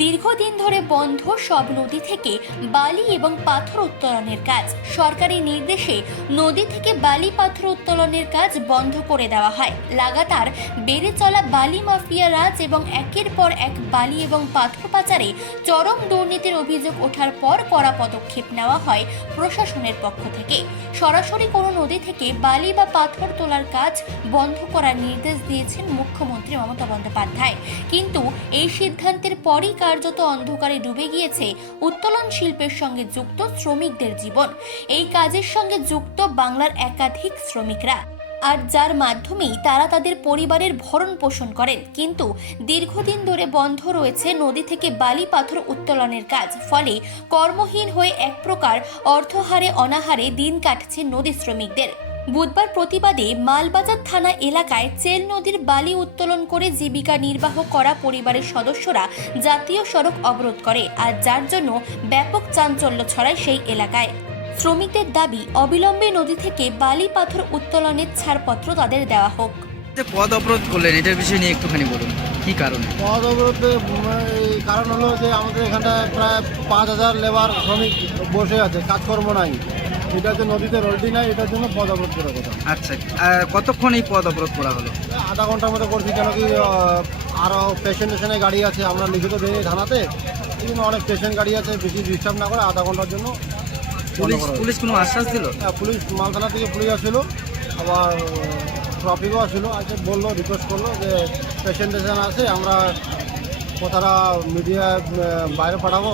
দীর্ঘদিন ধরে বন্ধ সব নদী থেকে বালি এবং পাথর উত্তোলনের কাজ। সরকারি নির্দেশে নদী থেকে বালি পাথর উত্তোলনের কাজ বন্ধ করে দেওয়া হয়। লাগাতার বেড়ে চলা বালি মাফিয়া রাজ এবং একের পর এক বালি এবং পাথর পাচারে চরম দুর্নীতির অভিযোগ ওঠার পর কড়া পদক্ষেপ নেওয়া হয় প্রশাসনের পক্ষ থেকে। সরাসরি কোনো নদী থেকে বালি বা পাথর তোলার কাজ বন্ধ করার নির্দেশ দিয়েছেন মুখ্যমন্ত্রী মমতা বন্দ্যোপাধ্যায়। কিন্তু এই সিদ্ধান্তের পরই কার্যত অন্ধকারে ডুবে গিয়েছে উত্তোলন শিল্পের সঙ্গে যুক্ত শ্রমিকদের জীবন। এই কাজের সঙ্গে যুক্ত বাংলার একাধিক শ্রমিকরা, আর যার মাধ্যমেই তারা তাদের পরিবারের ভরণ পোষণ করেন। কিন্তু দীর্ঘদিন ধরে বন্ধ রয়েছে নদী থেকে বালি পাথর উত্তোলনের কাজ। ফলে কর্মহীন হয়ে এক প্রকার অর্থহারে অনাহারে দিন কাটছে নদী শ্রমিকদের। বুধবার প্রতিবাদে মালবাজার থানা এলাকায় চেল নদীর বালি উত্তোলন করে জীবিকা নির্বাহ করা পরিবারের সদস্যরা জাতীয় সড়ক অবরোধ করে, আর যার জন্য ব্যাপক চাঞ্চল্য ছড়ায় সেই এলাকায়। শ্রমিকদের দাবি, অবিলম্বে নদী থেকে বালি পাথর উত্তোলনের ছাড়পত্র তাদের দেওয়া হোক। পদ অবরোধ করলেন, এটার বিষয় নিয়ে একটুখানি বলুন, কি কারণে? পদ অবরোধের কারণ হলো যে আমাদের এখানটায় প্রায় ৫,০০০ লেবার শ্রমিক বসে আছে, কাজকর্ম নাই। এটা যে নদীতে রোলটি নাই, এটার জন্য পদ অবরোধ করার কথা। আচ্ছা, কতক্ষণ এই পদ অবরোধ করা হলো? আধা ঘন্টার মতো করছি, কেন কি আরও পেশেন্টেশনের গাড়ি আছে, আমরা লিখিত দিই থানাতে, এই জন্য অনেক পেশেন্ট গাড়ি আছে, বেশি ডিস্টার্ব না করে আধা ঘন্টার জন্য। পুলিশ কোনো আশ্বাস দিল? পুলিশ মাল থানা থেকে পুলিশ আসছিলো, আবার ট্রাফিকও আসছিলো, আজকে বললো, রিকোয়েস্ট করলো যে পেশেন্টেশন আছে, আমরা কথাটা মিডিয়া বাইরে পাঠাবো,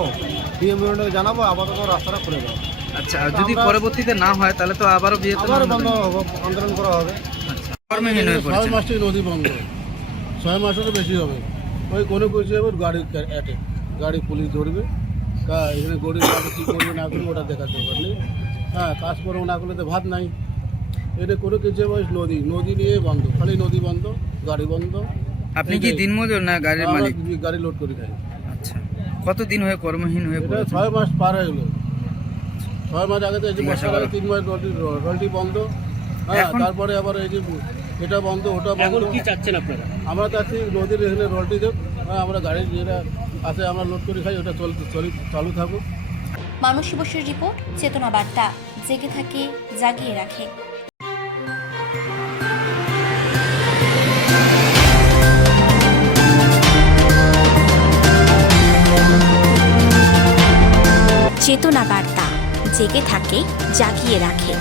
ডিএম ইউনিটকে জানাবো, আপাতত রাস্তাটা খুলে দেবো। আচ্ছা, যদি পরবর্তীতে না হয় তাহলে তো আবারও আবার বন্ধ হবে, আন্দোলন করা হবে। আচ্ছা, কর্মহীন হয়ে পড়েছে। 6 মাস থেকে নদী বন্ধ, 6 মাসেরও বেশি হবে। ওই কোনো কিছু হবে, গাড়ি অ্যাটে গাড়ি পুলিশ ধরবে, এখানে গরিব মানুষ কী করবে না করবে ওটা দেখার দরকার নেই। হ্যাঁ, কাজ করবো না করলে তো ভাত নাই। এটা কোনো কিছু হবে, নদী নিয়ে বন্ধ, খালি নদী বন্ধ, গাড়ি বন্ধ। আপনি কি দিনমজুর না গাড়ির মালিক? গাড়ি লোড করে খাই। আচ্ছা, কতদিন হয়ে কর্মহীন হয়ে এটা পড়েছে? 6 মাস পার হয়ে গেলো। 6 মাস আগে তো এই যে বর্ষার আগে 3 মাস রোলটি বন্ধ। হ্যাঁ, তারপরে আবার এই যে এটা বন্ধ, ওটা বন্ধ। কি চাচ্ছেন আপনারা? আমরা চাচ্ছি নদীর এখানে রোলটি দেব। হ্যাঁ, আমরা গাড়ি যেটা আছে আমরা লোড করে খাই, ওটা চালু থাকুক। মানসী বসুর রিপোর্ট, চেতনা বার্তা। জেগে থাকে, জাগিয়ে রাখে। চেতনা বার্তা, জেগে থাকে, জাগিয়ে রাখে।